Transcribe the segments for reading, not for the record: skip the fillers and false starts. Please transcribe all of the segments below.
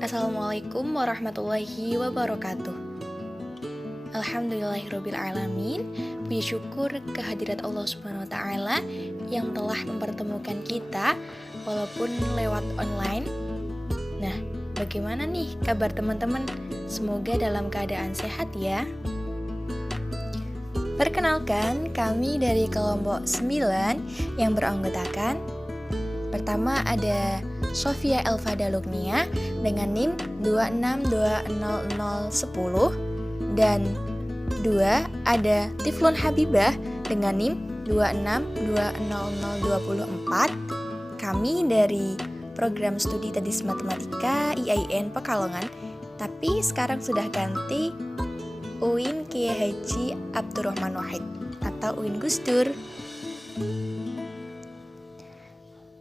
Assalamualaikum warahmatullahi wabarakatuh. Alhamdulillahirrabbilalamin. Puji syukur kehadirat Allah Subhanahu wa Ta'ala yang telah mempertemukan kita walaupun lewat online. Nah, bagaimana nih kabar teman-teman? Semoga dalam keadaan sehat ya. Perkenalkan, kami dari kelompok 9 yang beranggotakan. Pertama ada Sofia Elvada Lugnia dengan NIM 2620010, dan 2 ada Tiflun Habibah dengan NIM 2620024. Kami dari program studi Tadis Matematika IAIN Pekalongan, tapi sekarang sudah ganti UIN Kiai Haji Abdurrahman Wahid atau UIN Gusdur.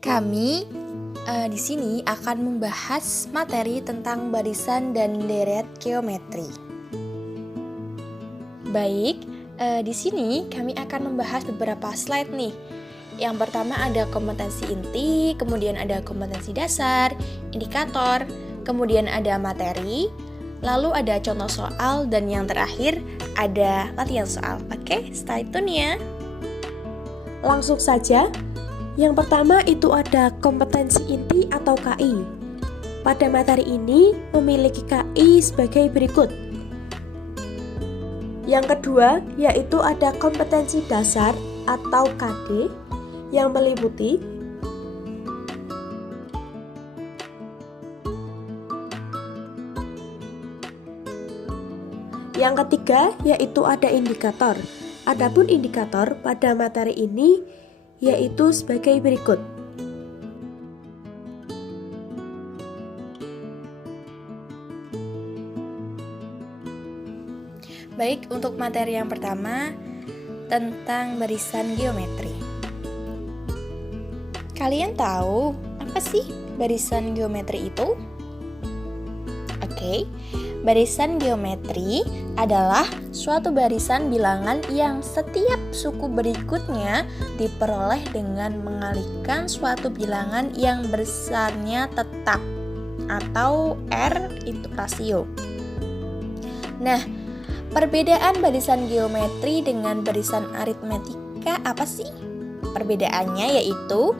Kami di sini akan membahas materi tentang barisan dan deret geometri. Baik, di sini kami akan membahas beberapa slide nih. Yang pertama ada kompetensi inti, kemudian ada kompetensi dasar, indikator, kemudian ada materi, lalu ada contoh soal, dan yang terakhir ada latihan soal. Oke, stay tune ya. Langsung saja. Yang pertama itu ada kompetensi inti atau KI. Pada materi ini memiliki KI sebagai berikut. Yang kedua yaitu ada kompetensi dasar atau KD yang meliputi yang ketiga yaitu ada indikator. Adapun indikator pada materi ini yaitu sebagai berikut. Baik, untuk materi yang pertama tentang barisan geometri. Kalian tahu apa sih barisan geometri itu? Oke, barisan geometri adalah suatu barisan bilangan yang setiap suku berikutnya diperoleh dengan mengalihkan suatu bilangan yang besarnya tetap atau R itu rasio. Nah, perbedaan barisan geometri dengan barisan aritmetika apa sih? Perbedaannya yaitu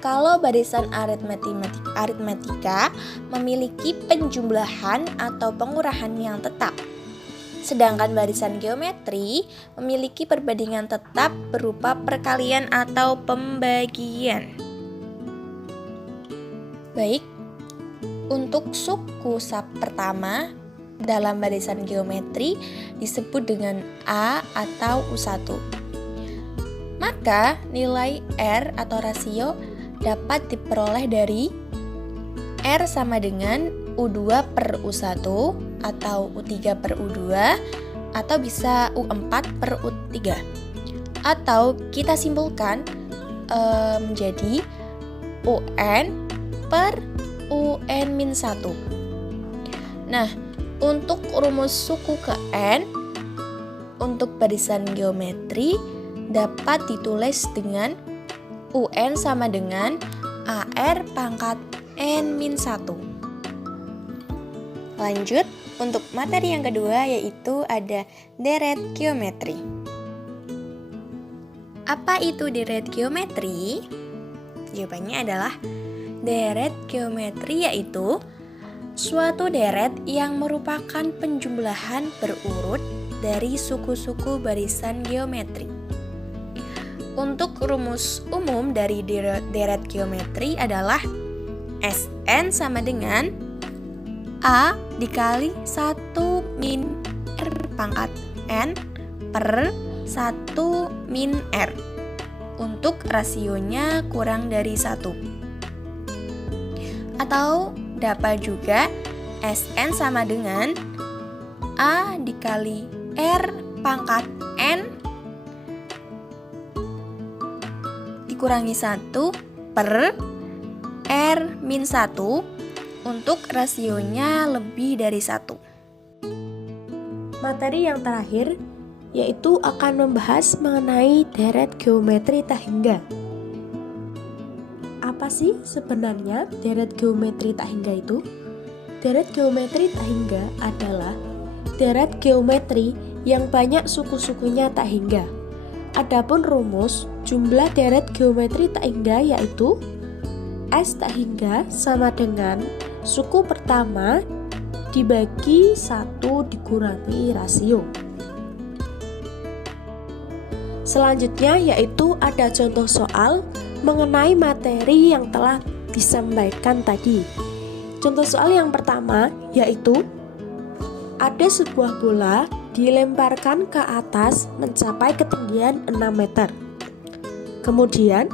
kalau barisan aritmetika memiliki penjumlahan atau pengurahan yang tetap, sedangkan barisan geometri memiliki perbandingan tetap berupa perkalian atau pembagian. Baik, untuk suku sub pertama dalam barisan geometri disebut dengan A atau U1. Maka nilai R atau rasio dapat diperoleh dari R sama dengan U2 per U1 atau U3 per U2 atau bisa U4 per U3, atau kita simpulkan menjadi UN per UN-1. Nah, untuk rumus suku ke N untuk barisan geometri dapat ditulis dengan UN sama dengan AR pangkat N-1. Lanjut, untuk materi yang kedua yaitu ada deret geometri. Apa itu deret geometri? Jawabannya adalah deret geometri yaitu suatu deret yang merupakan penjumlahan berurut dari suku-suku barisan geometri. Untuk rumus umum dari deret geometri adalah Sn sama dengan A dikali 1 min R pangkat N per 1 min R untuk rasionya kurang dari 1. Atau dapat juga Sn sama dengan A dikali R pangkat N dikurangi 1 per R-1 untuk rasionya lebih dari 1. Materi yang terakhir yaitu akan membahas mengenai deret geometri tak hingga. Apa sih sebenarnya deret geometri tak hingga itu? Deret geometri tak hingga adalah deret geometri yang banyak suku-sukunya tak hingga. Adapun rumus jumlah deret geometri tak hingga yaitu S tak hingga sama dengan suku pertama dibagi 1 dikurangi rasio. Selanjutnya yaitu ada contoh soal mengenai materi yang telah disampaikan tadi. Contoh soal yang pertama yaitu ada sebuah bola dilemparkan ke atas mencapai ketinggian 6 meter. Kemudian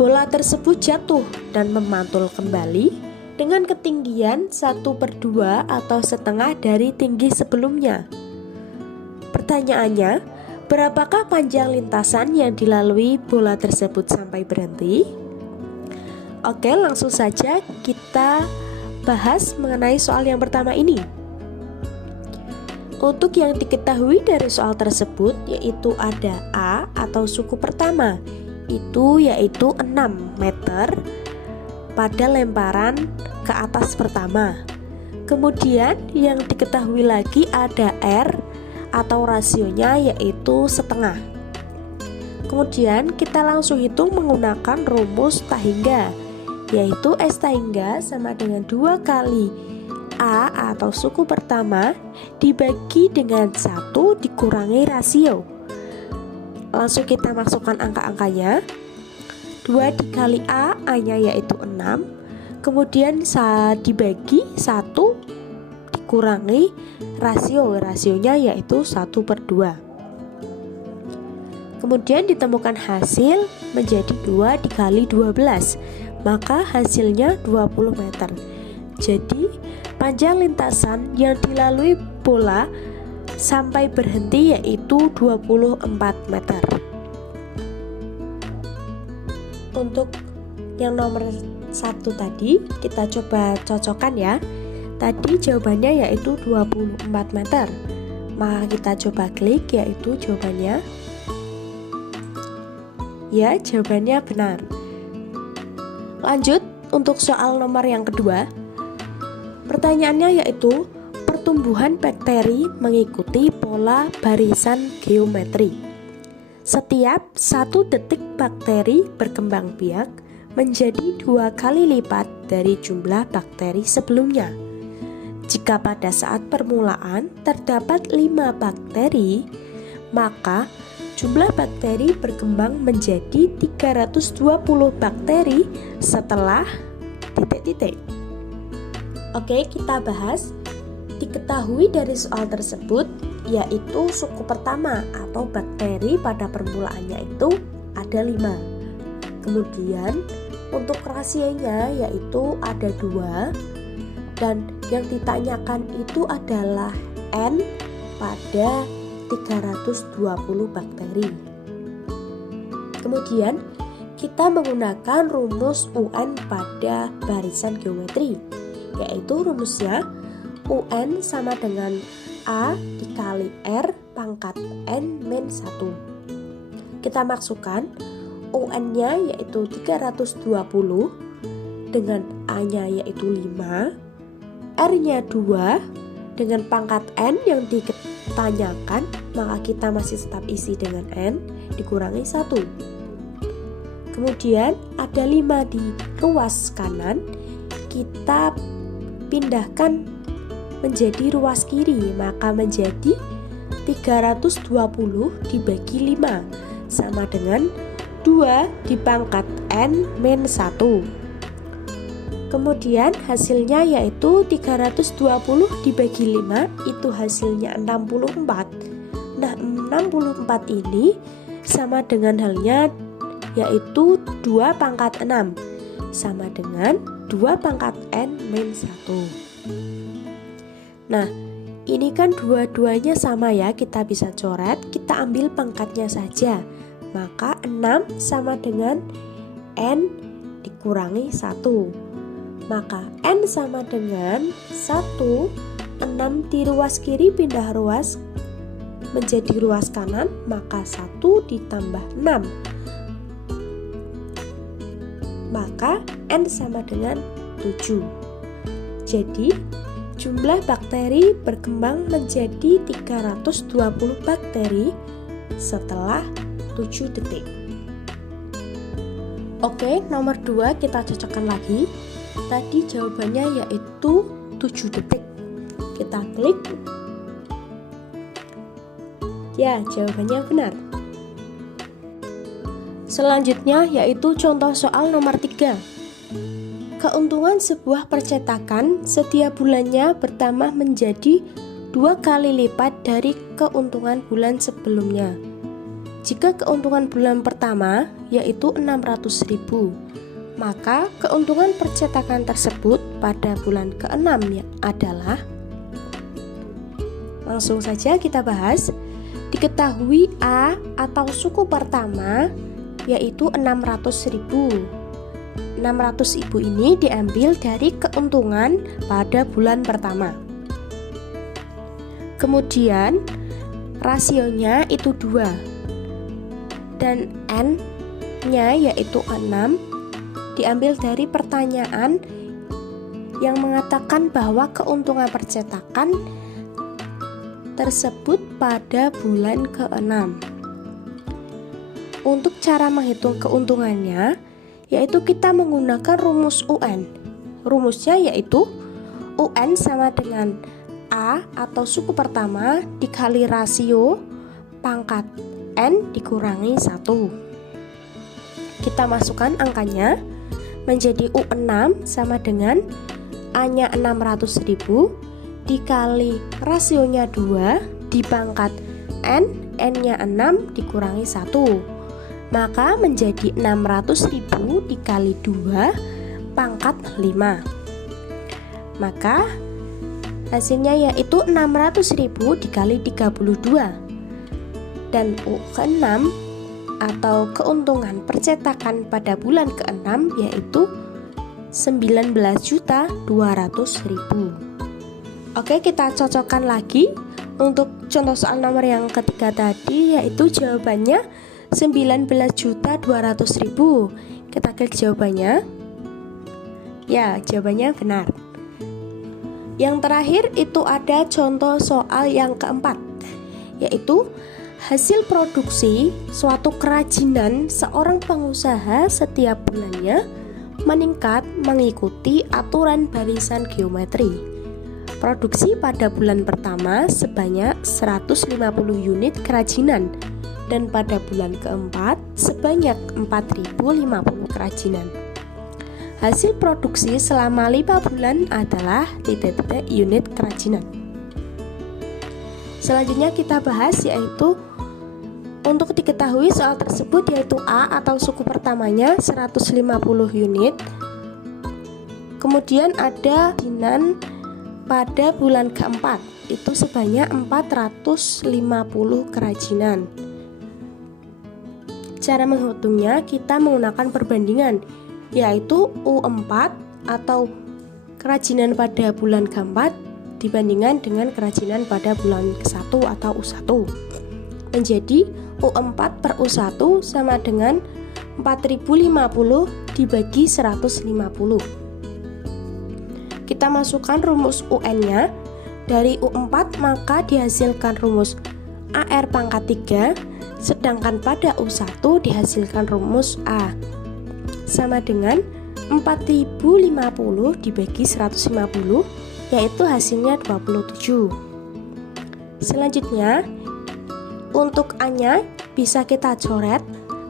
bola tersebut jatuh dan memantul kembali dengan ketinggian 1/2 atau setengah dari tinggi sebelumnya. Pertanyaannya, berapakah panjang lintasan yang dilalui bola tersebut sampai berhenti? Oke, langsung saja kita bahas mengenai soal yang pertama ini. Untuk yang diketahui dari soal tersebut yaitu ada A atau suku pertama, itu yaitu 6 meter pada lemparan ke atas pertama. Kemudian yang diketahui lagi ada R atau rasionya yaitu setengah. Kemudian kita langsung hitung menggunakan rumus tak hingga, yaitu S tak hingga sama dengan 2 kali A atau suku pertama dibagi dengan 1 dikurangi rasio. Langsung kita masukkan angka-angkanya. 2 dikali A, A-nya yaitu 6. Kemudian dibagi 1 dikurangi rasio, rasionya yaitu 1/2. Kemudian ditemukan hasil menjadi 2 dikali 12, maka hasilnya 20 meter. Jadi panjang lintasan yang dilalui bola sampai berhenti yaitu 24 meter. Untuk yang nomor 1 tadi kita coba cocokkan ya. Tadi jawabannya yaitu 24 meter. Maka kita coba klik yaitu jawabannya. Ya, jawabannya benar. Lanjut untuk soal nomor yang kedua. Pertanyaannya yaitu pertumbuhan bakteri mengikuti pola barisan geometri. Setiap 1 detik bakteri berkembang biak menjadi 2 kali lipat dari jumlah bakteri sebelumnya. Jika pada saat permulaan terdapat 5 bakteri, maka jumlah bakteri berkembang menjadi 320 bakteri setelah titik-titik. Oke, kita bahas. Diketahui dari soal tersebut yaitu suku pertama atau bakteri pada permulaannya itu ada 5. Kemudian untuk rasionya yaitu ada 2, dan yang ditanyakan itu adalah N pada 320 bakteri. Kemudian kita menggunakan rumus UN pada barisan geometri, yaitu rumusnya UN sama dengan A dikali R pangkat N min 1. Kita masukkan UN-nya yaitu 320 dengan A-nya yaitu 5, R-nya 2 dengan pangkat N yang ditanyakan, maka kita masih tetap isi dengan N dikurangi 1. Kemudian ada 5 di ruas kanan, kita pindahkan menjadi ruas kiri, maka menjadi 320 dibagi 5 sama dengan 2 dipangkat N min 1. Kemudian hasilnya yaitu 320 dibagi 5 itu hasilnya 64. Nah, 64 ini sama dengan halnya yaitu 2 pangkat 6 sama dengan 2 pangkat N min 1. Nah, ini kan dua-duanya sama ya, kita bisa coret, kita ambil pangkatnya saja. Maka 6 sama dengan N dikurangi 1. Maka N sama dengan 1, 6 di ruas kiri pindah ruas menjadi ruas kanan, maka 1 ditambah 6. Maka N sama dengan 7. Jadi jumlah bakteri berkembang menjadi 320 bakteri setelah 7 detik. Oke, nomor 2 kita cocokkan lagi. Tadi jawabannya yaitu 7 detik. Kita klik. Ya, jawabannya benar. Selanjutnya yaitu contoh soal nomor 3. Keuntungan sebuah percetakan setiap bulannya bertambah menjadi 2 kali lipat dari keuntungan bulan sebelumnya. Jika keuntungan bulan pertama yaitu 600.000, maka keuntungan percetakan tersebut pada bulan ke-6 adalah. Langsung saja kita bahas. Diketahui A atau suku pertama yaitu 600.000. 600.000 ini diambil dari keuntungan pada bulan pertama. Kemudian rasionya itu 2 dan N-nya yaitu 6 diambil dari pertanyaan yang mengatakan bahwa keuntungan percetakan tersebut pada bulan ke-6. Untuk cara menghitung keuntungannya yaitu kita menggunakan rumus UN. Rumusnya yaitu UN sama dengan A atau suku pertama dikali rasio pangkat N dikurangi 1. Kita masukkan angkanya menjadi U6 sama dengan A-nya 600.000 dikali rasionya 2 dipangkat N, N-nya 6 dikurangi 1, maka menjadi 600.000 dikali 2 pangkat 5. Maka hasilnya yaitu 600.000 dikali 32. Dan U6 atau keuntungan percetakan pada bulan ke-6 yaitu 19.200.000. Oke, kita cocokkan lagi untuk contoh soal nomor yang ketiga tadi, yaitu jawabannya 19.200.000. Kita klik jawabannya. Ya, jawabannya benar. Yang terakhir itu ada contoh soal yang keempat, yaitu hasil produksi suatu kerajinan seorang pengusaha setiap bulannya meningkat mengikuti aturan barisan geometri. Produksi pada bulan pertama sebanyak 150 unit kerajinan dan pada bulan keempat sebanyak 4.050 kerajinan. Hasil produksi selama 5 bulan adalah titik-titik unit kerajinan. Selanjutnya kita bahas yaitu untuk diketahui soal tersebut yaitu A atau suku pertamanya 150 unit. Kemudian ada kerajinan pada bulan keempat itu sebanyak 450 kerajinan. Cara menghitungnya kita menggunakan perbandingan yaitu U4 atau kerajinan pada bulan keempat dibandingkan dengan kerajinan pada bulan ke-1 atau U1. Menjadi U4 per U1 sama dengan 4050 dibagi 150. Kita masukkan rumus UN-nya. Dari U4 maka dihasilkan rumus AR pangkat 3, sedangkan pada U1 dihasilkan rumus A sama dengan 4050 dibagi 150, yaitu hasilnya 27. Selanjutnya untuk A-nya bisa kita coret,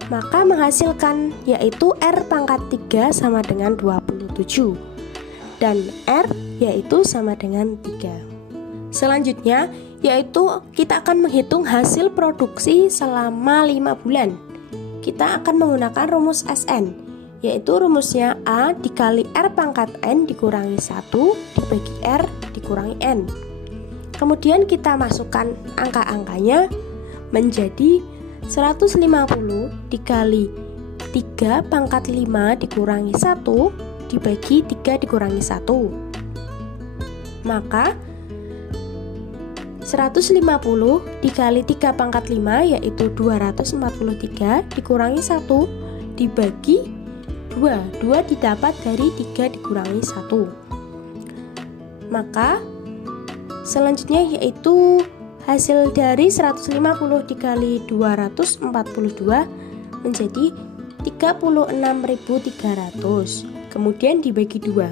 maka menghasilkan yaitu R pangkat 3 sama dengan 27 dan R yaitu sama dengan 3. Selanjutnya yaitu kita akan menghitung hasil produksi selama 5 bulan. Kita akan menggunakan rumus SN, yaitu rumusnya A dikali R pangkat N dikurangi 1 dibagi R dikurangi N. Kemudian kita masukkan angka-angkanya menjadi 150 dikali 3 pangkat 5 dikurangi 1 dibagi 3 dikurangi 1. Maka 150 dikali 3 pangkat 5 yaitu 243 dikurangi 1 dibagi 2 didapat dari 3 dikurangi 1. Maka Selanjutnya yaitu hasil dari 150 dikali 242 menjadi 36.300. Kemudian dibagi 2.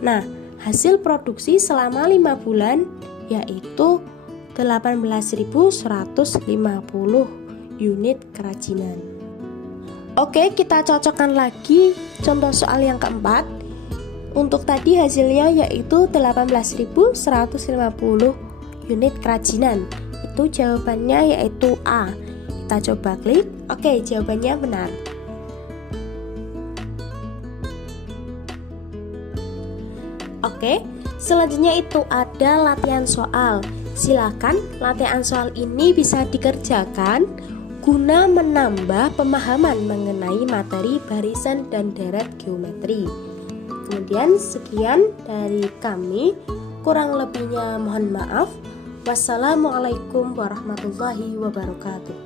Nah, hasil produksi selama 5 bulan yaitu 18.150 unit kerajinan. Oke, kita cocokkan lagi contoh soal yang keempat. Untuk tadi hasilnya yaitu 18.150 unit kerajinan. Itu jawabannya yaitu A. Kita coba klik. Oke, jawabannya benar. Oke, selanjutnya itu ada latihan soal. Silakan latihan soal ini bisa dikerjakan guna menambah pemahaman mengenai materi barisan dan deret geometri. Kemudian sekian dari kami, kurang lebihnya mohon maaf. Wassalamualaikum warahmatullahi wabarakatuh.